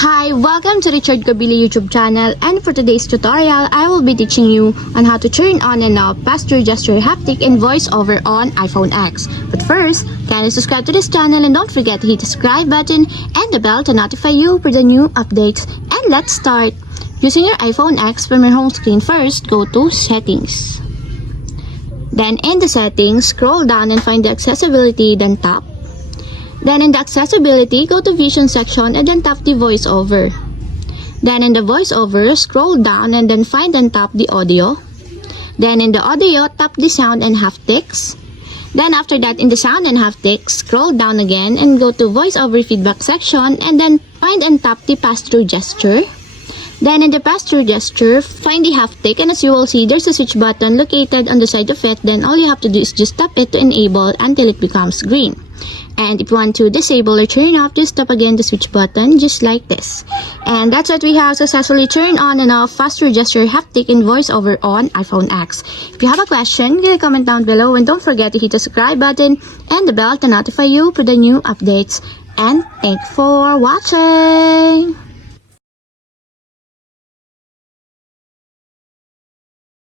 Hi, welcome to Richard Gabili YouTube channel, and for today's tutorial, I will be teaching you on how to turn on and off posture gesture haptic and voiceover on iPhone X. But first, kindly subscribe to this channel and don't forget to hit the subscribe button and the bell to notify you for the new updates. And let's start. Using your iPhone X from your home screen, first go to Settings. Then in the Settings, scroll down and find the Accessibility, then tap. Then in the Accessibility, go to Vision section and then tap the voiceover. Then in the voiceover, scroll down and then find and tap the audio. Then in the audio, tap the sound and haptics. Then after that, in the sound and haptics, scroll down again and go to voiceover feedback section and then find and tap the pass-through gesture. Then in the pass-through gesture, find the haptic, and as you will see, there's a switch button located on the side of it. Then all you have to do is just tap it to enable until it becomes green. And if you want to disable or turn off, just tap again the switch button just like this. And that's what we have successfully turned on and off posture gesture haptic and voiceover on iPhone X. If you have a question, leave a comment down below, and don't forget to hit the subscribe button and the bell to notify you for the new updates. And thanks for watching!